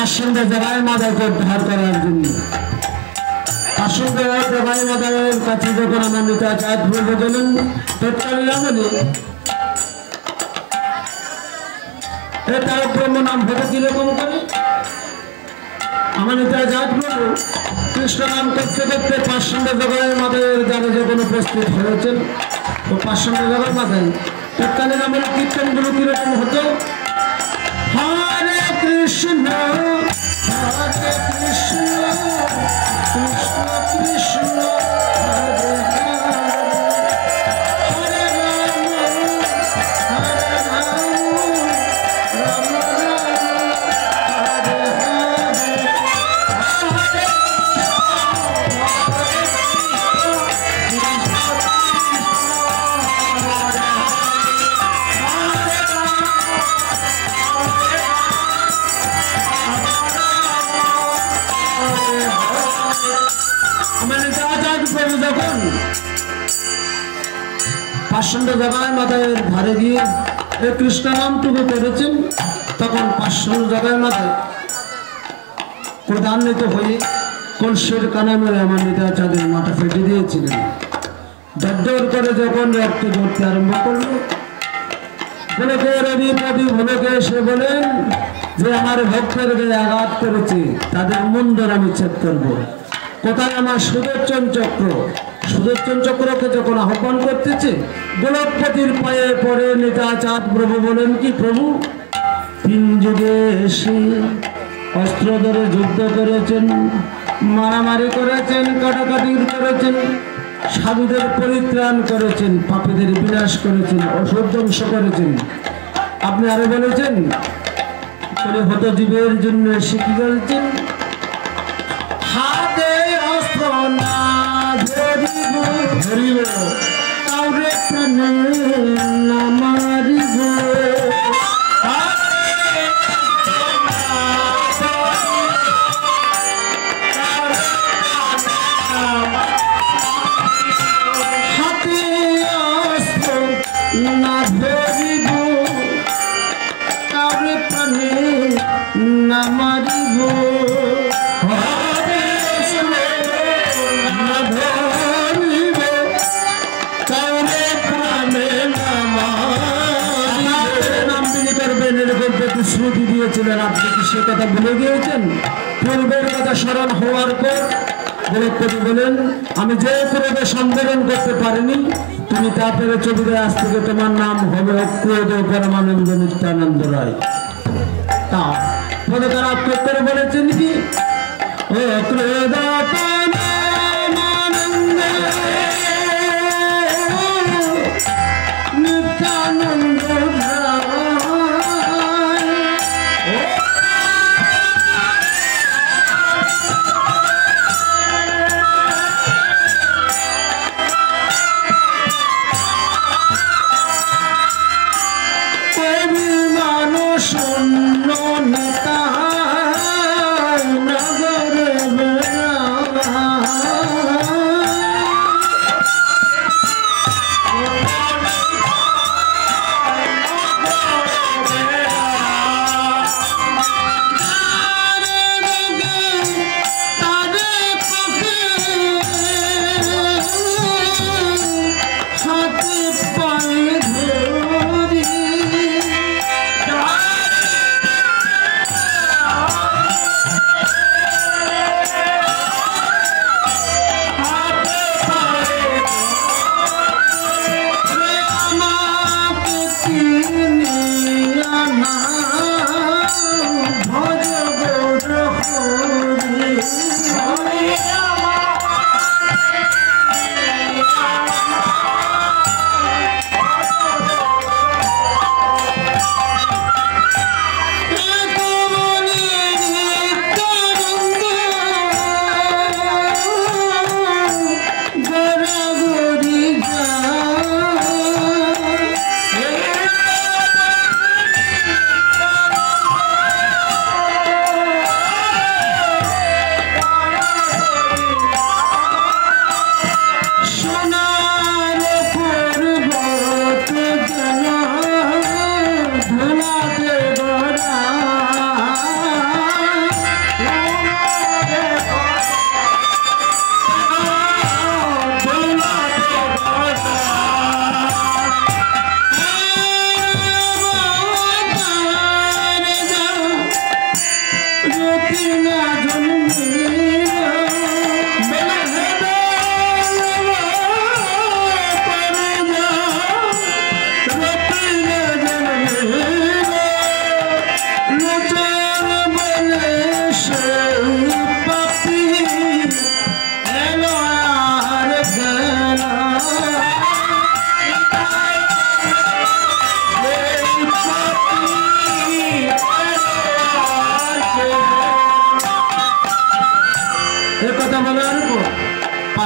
পাঁচশো জবাই মাদাকে উদ্ধার করার জন্য। পাঁচশো জবাই মাদার কাছে যখন আমার নেতা চাঁদ বলতে গেলেন তৎকালীন আমলে তার ব্রহ্ম নাম হবে কিরকম করে? আমার নেতা চাঁদ বলবো কৃষ্ণ নাম করতে করতে পাঁচশো জবাই মাদার যারা যখন উপস্থিত হয়েছেন ও পাঁচশো জবাই মাদায় তৎকালীন আমলে কীর্তনগুলো কিরকম হতো? হরে কৃষ্ণ হরে কৃষ্ণ কৃষ্ণ কৃষ্ণ হরে হরে হরে রাম রাম রাম হরে যখন পাঁচশো জবাই মাথায় ধারে গিয়ে কৃষ্ণ নামটুকু করেছেন তখন পাঁচশো জবাই মাথায় ক্রোধান্বিত হয়ে কলসের কানে মেরে আমার নেতা চাঁদের মাথা ফেটে দিয়েছিলেন। দরদর করে যখন রক্ত ঝরতে আরম্ভ করলো ভোলকে রবি কবি ভোলকে এসে বলেন যে আমার ভক্তের গায়ে আঘাত করেছে তাদের মুন্ডন আমি ছেদ করবো। কোথায় আমার সুদর্শন চক্র? সুদর্শন চক্রকে যখন আহ্বান করতেছে গোলকপতির পায়ে পড়ে নেতা চাঁদ প্রভু বলেন কি প্রভু তিন যুগে এসে অস্ত্র ধরে যুদ্ধ করেছেন, মারামারি করেছেন, কাটাকাটি করেছেন, সাধুদের পরিত্রাণ করেছেন, পাপীদের বিনাশ করেছেন, অসুর ধ্বংস করেছেন। আপনি আরো বলেছেন হত জীবের জন্য এসে কি বলছেন? হাতে অস্ত্র না ধরিব কাউরে প্রাণে না মারিব। হাতে অস্ত্র না ধরিব কাউরে প্রাণে না মারিব। শ্রুতি দিয়েছিলেন আপনি কি সে কথা ভুলে গিয়েছেন? পূর্বের কথা স্মরণ হওয়ার পর গোলকপতি বলেন আমি যে পূর্বে সম্বোধন করতে পারিনি তুমি তা পেরে ছবিতে আজ থেকে তোমার নাম হবে ক্রোধ পরমানন্দ নিত্যানন্দ রায়। তা বলে তারা আপনার বলেছেন কি ও ক্রোধ নিত্যানন্দ শূন্য নেতা নগর বেড়া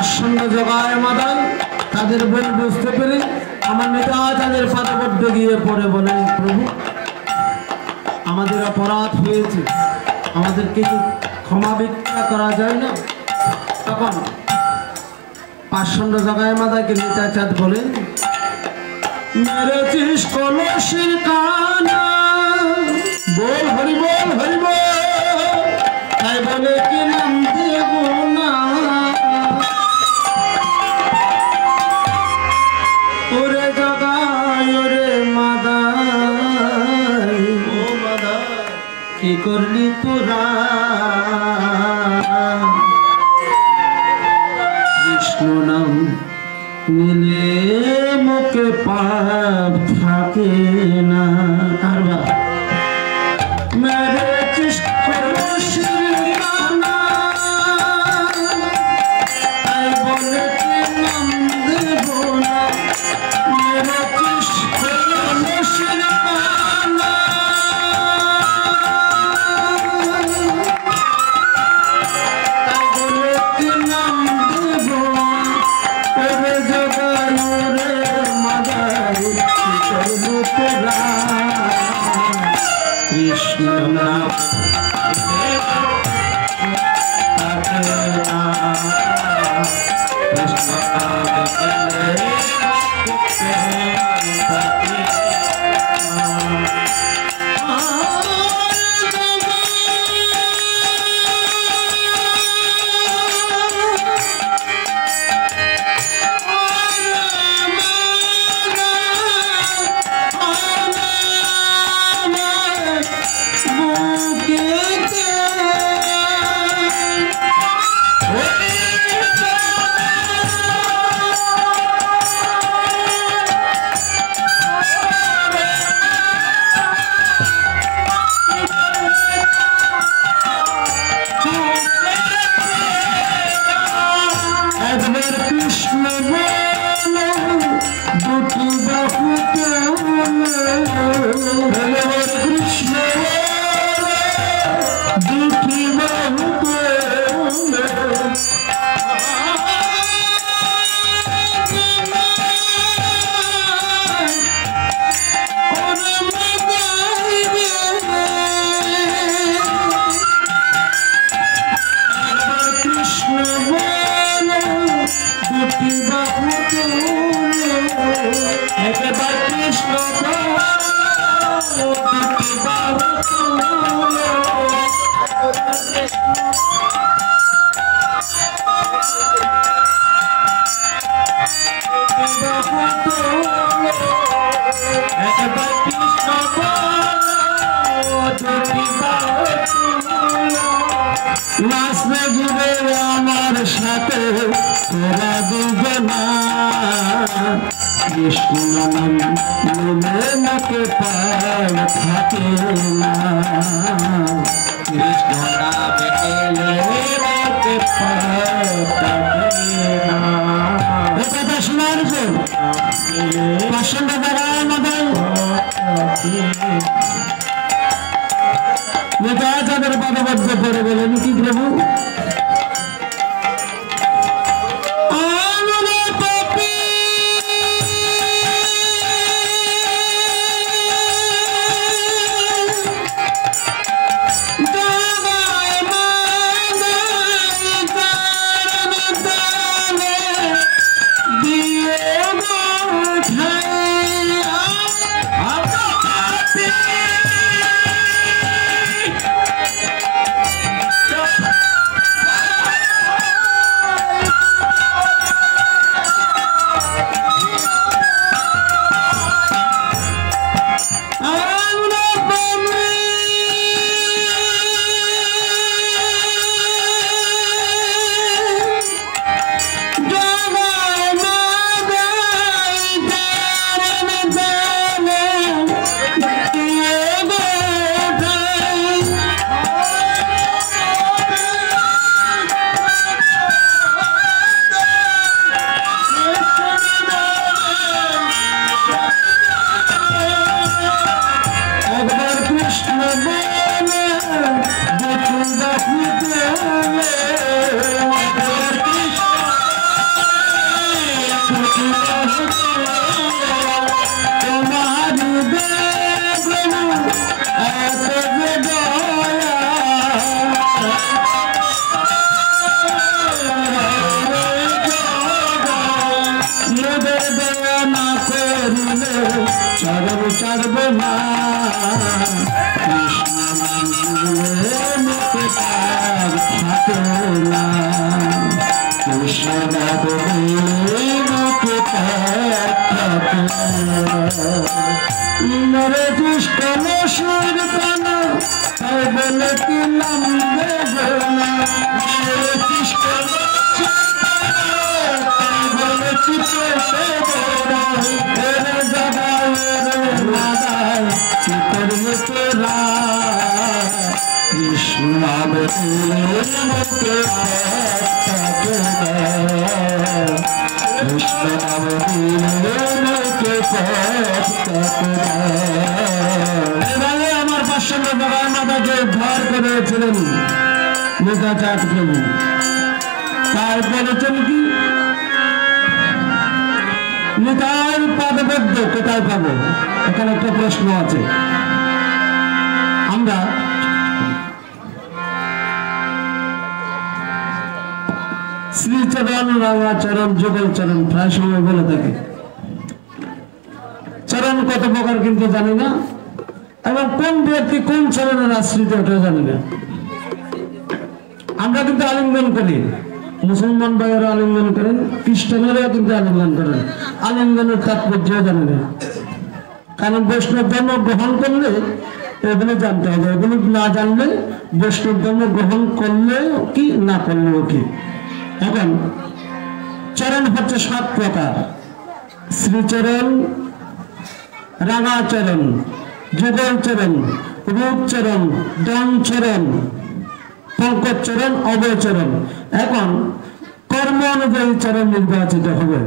পাষণ্ড জগায় মাদায় তাদের বল বুঝতে পেরে আমার নেতা তাদের পাদপদ্ম গিয়ে পড়ে বলেন, প্রভু আমাদের অপরাধ হয়েছে, আমাদেরকে কি ক্ষমা ভিক্ষা করা যায় না? তখন পাষণ্ড জগায় মাদায়কে নেতা চাঁদ বলেন, মেরেছিস কলসির কানা, বল হরি বল হরি বল, তাই বলে কি নাম দেব না? ওরে জগায় ওরে মাদায়, ও মাদায় কি করলি তোরা? কৃষ্ণ নাম নিলে মুখে পাপ থাকে না। কারবা মেরে কৃষ্ণ নাম নাচতে গিয়ে আমার সাথে তোরা দুজনা কৃষ্ণ নাম নিলে নাকে পার থাকে না কৃষ্ণ নাম নিলে নাকে পার থাকে না। এই কথা শোনার পর পাষণ্ড জগায় মাদায় নেতা যাদের পদবদ্ধ করে বলেন, কি প্রভু কৃষ্ণ নাম নিলে মুক্তি নরে দুষ্ট সুর কান তাই বলে কি নামবে গোনা নরে দুষ্ট তাই বলে কি পেশে গোনা এরে জগায় রে লাগায় কি করবে তোরা কৃষ্ণ নাম নিলে মুক্তি কৃষ্ণ নাম নিলে এবারে আমার পার্শ্ববর্তী বাবার মাতাকে উদ্ধার করেছিলেন নিতাচাঁদ প্রভু। তাই বলেছেন কি নিতাই পাদপদ্ম কোথায় পাবো? এখানে একটা প্রশ্ন আছে। আমরা শ্রীচরণ রাঙাচরণ যুগল চরণ প্রায় সময় বলে থাকে। চরণ কত প্রকার কিন্তু জানি না, এবং কোন ব্যক্তি কোন চরণের আশ্রিত ওটাও জানি না। আমরা কিন্তু আলিঙ্গন করি, মুসলমান ভাইয়েরা আলিঙ্গন করেন, খ্রিস্টানেরাও কিন্তু আলিঙ্গন করেন। আলিঙ্গনের তাৎপর্য জানি না, কারণ বৈষ্ণব ধর্ম গ্রহণ করলে এগুলো জানতে হবে। এগুলো না জানলে বৈষ্ণব ধর্ম গ্রহণ করলেও কি না করলেও কি। এখন চরণ হচ্ছে 7 প্রকার: শ্রীচরণ, রাঙাচরণ, যুগলচরণ, রূপচরণ, দনচরণ, পঙ্কজচরণ, অভয়চরণ। এখন কর্ম অনুযায়ী চরণ নির্বাচিত হবে।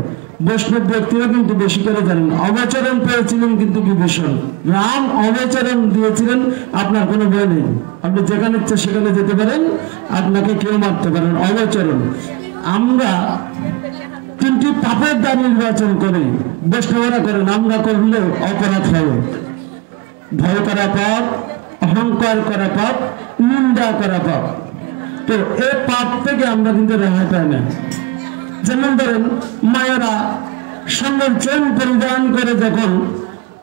বৈষ্ণব ব্যক্তিরা কিন্তু বেশি করে জানেন। অভয়চরণ পেয়েছিলেন কিন্তু বিভীষণ, রাম অভয়চরণ দিয়েছিলেন। আপনার কোনো ভয় নেই, আপনি যেখানে ইচ্ছে সেখানে যেতে পারেন, আপনাকে কেউ মারতে পারেন। অভয়চরণ। আমরা 3টি পাপের দ্বার নির্বাচন করি, বৈষ্ণবরা করেন, আমরা করলে অপরাধ হবে। ভয় করা পাপ, অহংকার করা পাপ, নিন্দা করা পাপ। তো এই পাপ থেকে আমরা কিন্তু রেহাই পাই না। যেমন ধরেন মায়েরা সঙ্গে চেন পরিধান করে যখন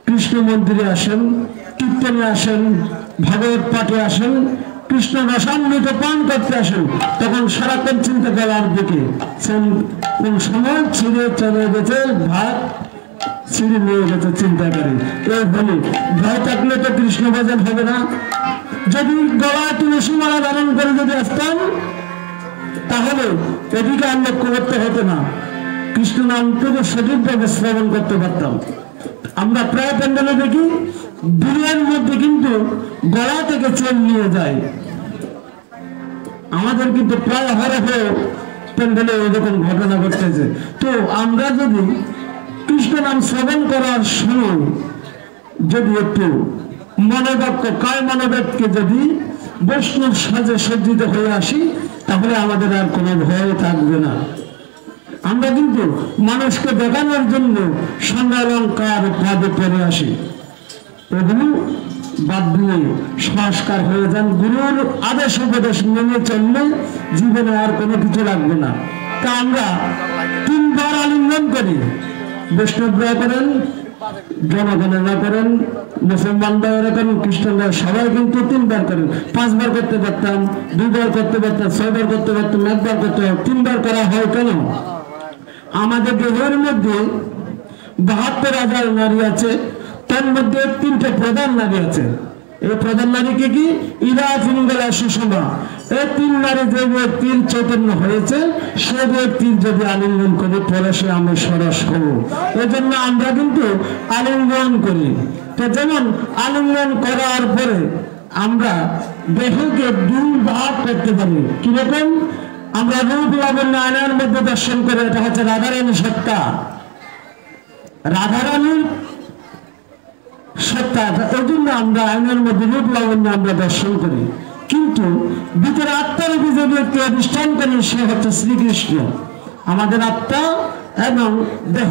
কৃষ্ণ মন্দিরে আসেন, কীর্তনে আসেন, ভাগবত পাঠে আসেন, কৃষ্ণ রসামৃত পান করতে আসেন, তখন সারাক্ষণ চিন্তা করার দিকে কোন সময় ছিঁড়ে চলে গেছে, ভাত ছিঁড়ে নিয়ে গেছে চিন্তা করি। এই বলি ভয় থাকলে তো কৃষ্ণ ভজন হবে না। যদি গলা তুলসী মালা ধারণ করে যদি আসতাম, তাহলে এদিকে আর লক্ষ্য করতে হতো না, কৃষ্ণ নামটুকু সঠিকভাবে শ্রবণ করতে পারতাম। আমরা প্রায় প্যান্ডেলে দেখি বিয়ের মধ্যে কিন্তু গলা থেকে চেন নিয়ে যায়। আমাদের কিন্তু প্রায় হরহ প্যান্ডেলে এরকম ঘটনা ঘটতেছে। তো আমরা যদি কৃষ্ণ নাম শ্রবণ করার সময় যদি একটু মনোবাক্য কায় মনোবাক্যে যদি বৈষ্ণব সাজে সজ্জিত হয়ে আসি, তাহলে আমাদের আর কোনো ভয় থাকবে না। আমরা কিন্তু মানুষকে দেখানোর জন্য স্বর্ণালঙ্কার পাদে পরে আসি, এগুলো বাদ দিয়ে সংস্কার হয়ে যান। গুরুর আদেশ উপদেশ মেনে চললে জীবনে আর কোনো কিছু লাগবে না। তা আমরা 3 বার আলিঙ্গন করি, বৈষ্ণবরা করেন, জনগণেরা করেন, মুসলমান ভাইয়েরা করেন, খ্রিস্টানরা সবাই কিন্তু 3 বার করেন। 5 বার করতে পারতাম, 2 বার করতে পারতাম, 6 বার করতে পারতাম, 1 বার করতে পারতাম। 3 বার করা হয় কেন? আমাদের দেহের মধ্যে 72,000 নারী আছে, তার মধ্যে 3টে প্রধান নারী আছে। এই প্রধান নারীকে কি ইরা পিঙ্গলা সুষমা, এই 3 নারী যে ব্যক্তির চৈতন্য হয়েছে, সে ব্যক্তির যদি আলিঙ্গন করি পরে সে আমি সরস হব। এজন্য আমরা কিন্তু আলিঙ্গন করি। তো যেমন আলিঙ্গন করার পরে আমরা দেহকে 2 ভাগ করতে পারি। কিরকম? আমরা রূপ লাবণ্য আয়নার মধ্যে দর্শন করে, এটা হচ্ছে রাধারানী সত্তা, রাধারানীর সত্তা। এই জন্য আমরা আয়নার মধ্যে রূপ লাবণ্য আমরা দর্শন করি। কিন্তু ভিতরে আত্মার যে ব্যক্তি অধিষ্ঠান করেন, সে হচ্ছে শ্রীকৃষ্ণ। আমাদের আত্মা এবং দেহ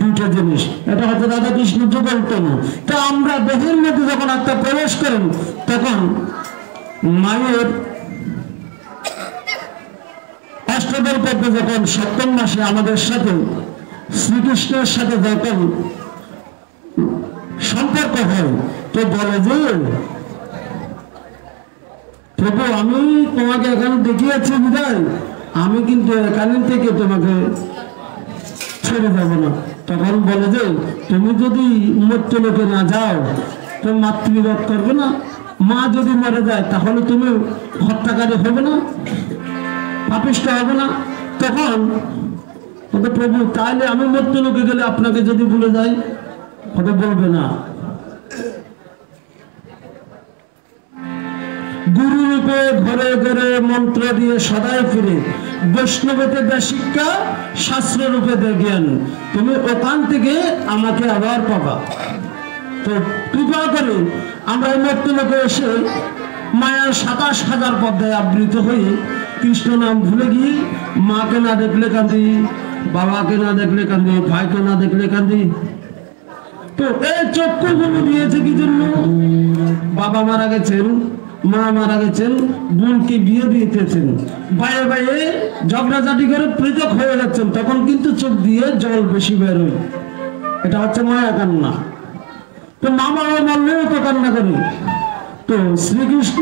2টা জিনিস, এটা হচ্ছে রাধা কৃষ্ণ যুগলতনু। তো আমরা দেহের মধ্যে যখন আত্মা প্রবেশ করেন, তখন মায়ের অষ্টদল পদ্মে যখন 7ম মাসে আমাদের সাথে শ্রীকৃষ্ণের সাথে যখন সম্পর্ক হয়, তো বলে যে প্রভু আমি তোমাকে এখানে দেখিয়েছি বিদায়, আমি কিন্তু এখানে থেকে তোমাকে ছেড়ে যাব না। তখন বলে যে তুমি যদি মৃত্যু লোকে না যাও তুমি মাতৃবধ করবে না, মা যদি মরে যায় তাহলে তুমি হত্যাকারী হবে না, পাপিষ্ঠ হবে না। তখন প্রভু তাহলে আমি মৃত্যু লোকে গেলে আপনাকে যদি ভুলে যাই, হতে বলবে না। গুরু রূপে ঘরে ঘরে মন্ত্র দিয়ে সদাই ফিরে, বৈষ্ণবেতে দে শিক্ষা শাস্ত্র রূপে দে জ্ঞান, তুমি ওখান থেকে আমাকে আবার পাবা। তো কৃপা করে আমরা এই মৃত্যু লোকে এসে মায়ের ২৭,০০০ পদ্মায় আবৃত হয়ে কৃষ্ণ নাম ভুলে গিয়ে মাকে না দেখলে কাঁদি, বাবাকে না দেখলে কাঁদি, ভাইকে না দেখলে কাঁদি। তো এই চক্ষু ভূমি দিয়েছে কি জন্য? বাবা মারা গেছেন, মা মারা গেছেন, বোনকে বিয়ে দিতেছেন, বাইরে বাইরে ঝগড়াঝাটি করে পৃথক হয়ে যাচ্ছেন, তখন কিন্তু চোখ দিয়ে জল বেশি বেরোয়। এটা হচ্ছে মায়া কান্না। তো মা বাবা মারলেও তো কান্না করে। তো শ্রীকৃষ্ণ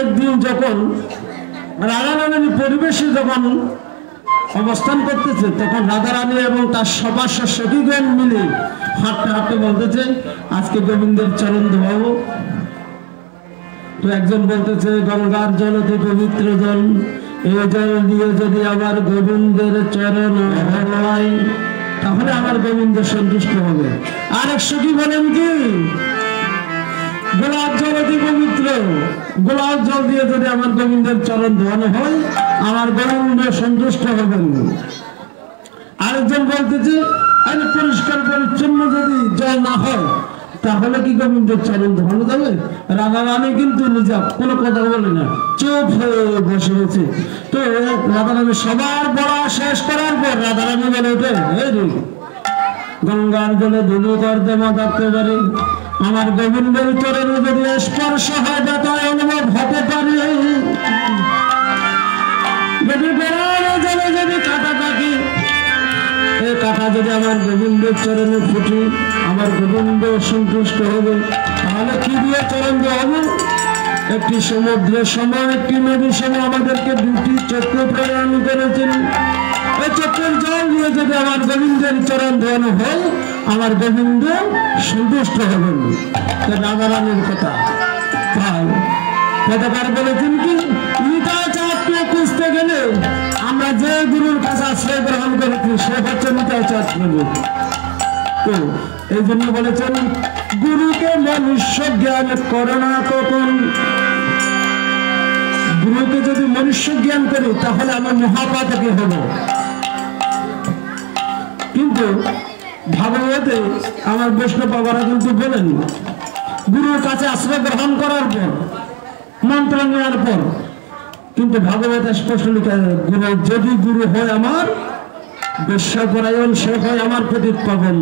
একদিন যখন রাধারানীর পরিবেশে যখন অবস্থান করতেছে, তখন রাধারানী এবং তার সপার্শ্ব সখীগণ মিলে হাঁটতে হাঁটতে বলতেছে আজকে গোবিন্দের চরণ ধোয়াবো। তো একজন বলতেছে গঙ্গার জল অতি পবিত্র জল, এই জল দিয়ে যদি আমার গোবিন্দের চরণ হয় তাহলে আমার গোবিন্দ সন্তুষ্ট হবে। আরেক সখী বলেন কি গোলাপ জল অতি পবিত্র, গোলাপ জল দিয়ে যদি আমার গোবিন্দের চরণ ধোয়ানো হয় আমার গোবিন্দ সন্তুষ্ট হবেন। আরেকজন বলতেছে আরে পরিষ্কার পরিচ্ছন্ন যদি জল না হয় তাহলে কি গোবিন্দের চরণ ধোয়ানো যাবে? রাধারানী কিন্তু নিজে কোনো কথা বলে না, চুপ হয়ে বসে রয়েছে। তো রাধারানী সবার বলা শেষ করার পর রাধারানী বলে ওঠে গঙ্গার জলে ধুলো করতে মাথাতে পারি, আমার গোবিন্দের চরণে যদি স্পর্শ হয় ব্যথায় অনুভব হতে পারে, যদি জলে যদি কাটা থাকি এই কাটা যদি আমার গোবিন্দের চরণে ফুটে আমার গোবিন্দ সন্তুষ্ট হবে। তাহলে কি দিয়ে চরণ হবে? একটি সমুদ্রের সময় একটি নদীর সময় আমাদেরকে দুটি চক্র প্রদান করেছেন। এই চক্রের জল দিয়ে যদি আমার গোবিন্দের চরণ ধোয়ানো হয় আমার গোবিন্দ সন্তুষ্ট হবেন। রাধারানীর কথা তাই কথাকার বলেছেন কি নিতাই চাঁদকে খুঁজতে গেলে আমরা যে গুরুর কাছে আশ্রয় গ্রহণ করেছি সে হচ্ছে নিতাই চাঁদ প্রভু। তো এই জন্য বলেছেন গুরুকে মনুষ্য জ্ঞান করে না কখন। গুরুকে যদি মনুষ্য জ্ঞান করি তাহলে আমার মহাপাতকে হব। কিন্তু ভাগবতে আমার বৈষ্ণব বাবারা কিন্তু বলেন গুরুর কাছে আশ্রয় গ্রহণ করার পর মন্ত্র নেওয়ার পর কিন্তু ভাগবতে স্পষ্ট লিখা গুরু যদি গুরু হয় আমার বেশ্যপরায়ণ, সে হয় আমার প্রদীপ পাবন।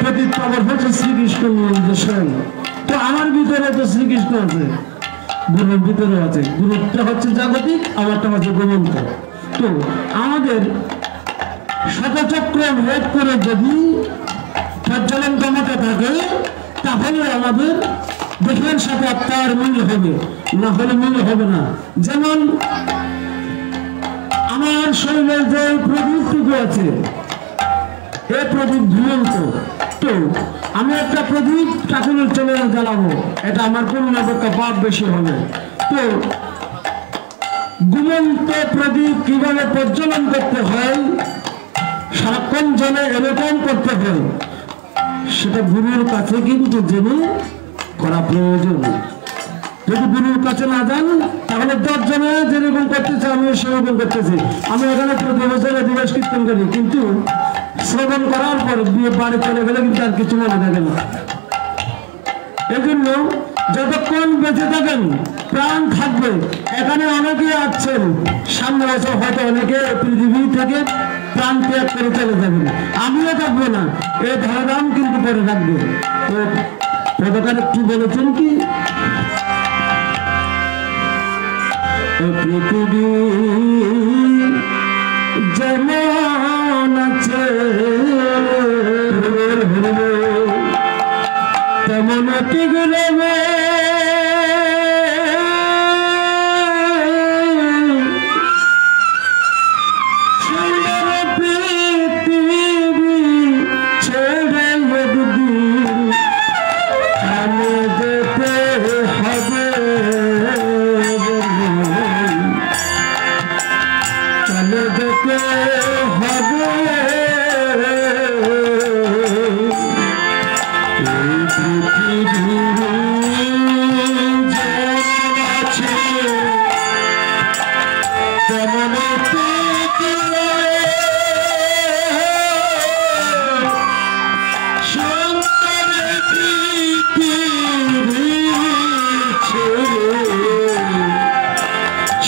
প্রদীপ পাবন হচ্ছে শ্রীকৃষ্ণ স্বয়ং। তো আমার ভিতরে তো শ্রীকৃষ্ণ আছে, গুরুর ভিতরে আছে। গুরুটা হচ্ছে জাগতিক, আমারটা হচ্ছে গোমন্ত। তো আমাদের শতচক্র ভেদ করে যদি প্রজ্বলন ক্ষমতা থাকে তাহলে আমাদের দেহের সাথে আত্মার মিল হবে, না হলে মিল হবে না। যেমন আমার শরীরের যে প্রদীপটুকু আছে এই প্রদীপ ঘুমন্ত, তো আমি একটা প্রদীপ ঠাকুরের চলে জ্বালাবো, এটা আমার পূর্ণাপেক্ষা পাপ বেশি হবে। তো ঘুমন্ত প্রদীপ কিভাবে প্রজ্বলন করতে হয়, সারাক্ষণ জলে এরকম করতে হয়, সেটা গুরুর কাছে কিন্তু জেনে করা প্রয়োজন। যদি গুরুর কাছে না যান তাহলে 10 জনে যেরকম করতেছে আমি সেরকম করতেছি। আমি এখানে প্রতি বছর দিবস কীর্তন করি, কিন্তু শ্রবণ করার পর বাড়ি চলে গেলে কিন্তু আর কিছু মনে থাকে না। এই জন্য যতক্ষণ বেঁচে থাকেন প্রাণ থাকবে, এখানে অনেকে আছেন সামনে বছর হয়তো অনেকে পৃথিবী থেকে প্রাণ ত্যাগ করে চলে যাবেন, আমিও থাকবো না, এই ধারাধাম কিন্তু করে থাকবে। তো প্রধান কি বলেছেন কি পৃথিবী যেমন আছে তেমন টিকলে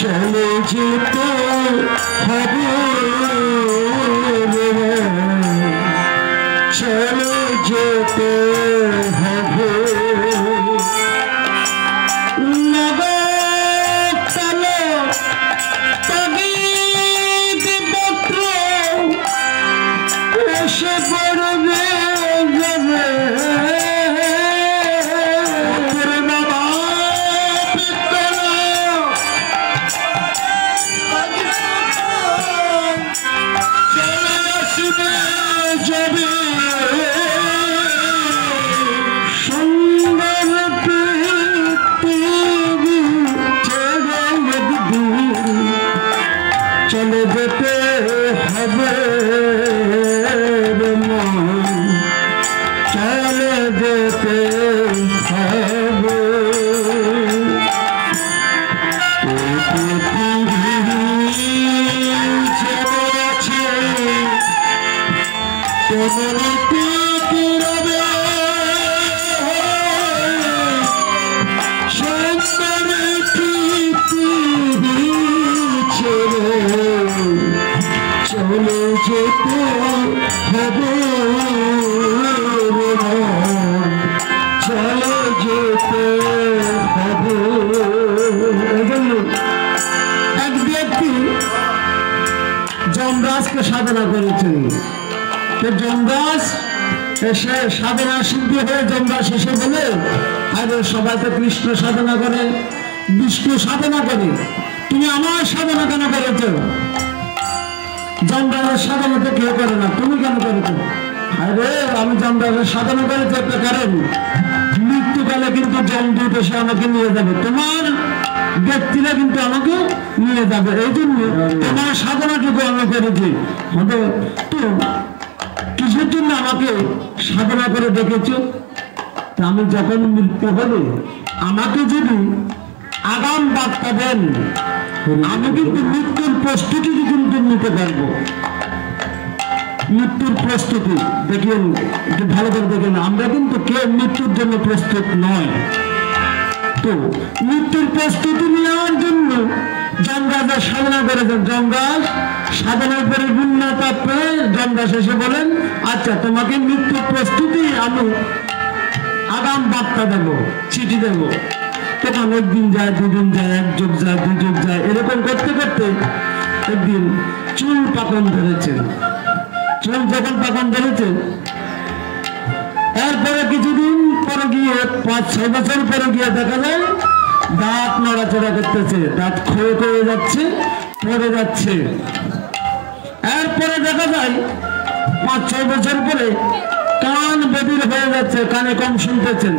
চলে যেতে হবে, চলে যেতে হবে। নগরতলে তাগিদপত্র এসে পড়বে যাবে, চলে যেতে হবে চলে যেতে হবে। চলে যেতে হবে, চলে যেতে হবে। এজন্য এক ব্যক্তি যমরাজকে সাধনা করেছেন। যমরাজ এসে সাধনা সিদ্ধি হয়ে যমরাজ এসে বলে, আরে সবাই তো কৃষ্ণ সাধনা করে, বিষ্ণু সাধনা করে, তুমি আমার সাধনা কেন করেছ? যমরাজের সাধনা তো কেউ করে না, তুমি কেন করেছ? আরে আমি যমরাজের সাধনা করেছি একটা কারণ, মৃত্যুকালে কিন্তু যমদূত এসে আমাকে নিয়ে যাবে, তোমার ব্যক্তিরা কিন্তু আমাকে নিয়ে যাবে, এই জন্য তোমার সাধনাটুকু আমি করেছি। তো কিসের জন্য আমাকে সাধনা করে ডেকেছ? আমি যখন মৃত্যু হবে আমাকে যদি আগাম বার্তা দেন, আমি কিন্তু মৃত্যুর প্রস্তুতি কিন্তু নিতে পারবো। মৃত্যুর প্রস্তুতি দেখেন, একটু ভালো করে দেখেন, আমরা কিন্তু কেউ মৃত্যুর জন্য প্রস্তুত নয়। তো মৃত্যুর প্রস্তুতি নেওয়ার জন্য যমরাজের সাধনা করেছেন। যমরাজ সাধনার পরে পূর্ণতা পেয়ে যমরাজ এসে বলেন, আচ্ছা তোমাকে মৃত্যুর প্রস্তুতি আমি আগাম বার্তা দেবো, চিঠি দেবো। তখন একদিন যায়, দুদিন যায়, এক যুগ যায়, দুই যুগ যায়, এরকম করতে করতে একদিন চুল পাকন ধরেছেন। চুল যখন পাকন ধরেছে, এরপরে কিছুদিন পরে গিয়ে 5-6 বছর পরে গিয়ে দেখা যায় দাঁত নড়াচড়া করতেছে, দাঁত ক্ষয়ে ক্ষয়ে যাচ্ছে, পড়ে যাচ্ছে। এরপরে দেখা যায় 5-6 বছর পরে কান বধির হয়ে যাচ্ছে, কানে কম শুনতেছেন।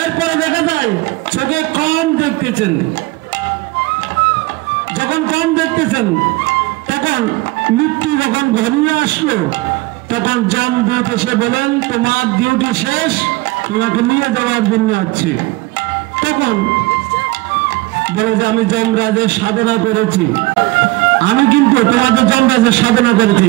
এরপরে দেখা যায় চোখে কম দেখতেছেন। যখন কম দেখতেছেন, তখন মৃত্যু যখন ঘনিয়ে আসলো, তখন যমদূত এসে বলেন, তোমার ডিউটি শেষ, তোমাকে নিয়ে যাওয়ার জন্য আসছি। তখন বলে যে আমি যমরাজের সাধনা করেছি, আমি কিন্তু তোমাদের যমরাজের সাধনা করেছি।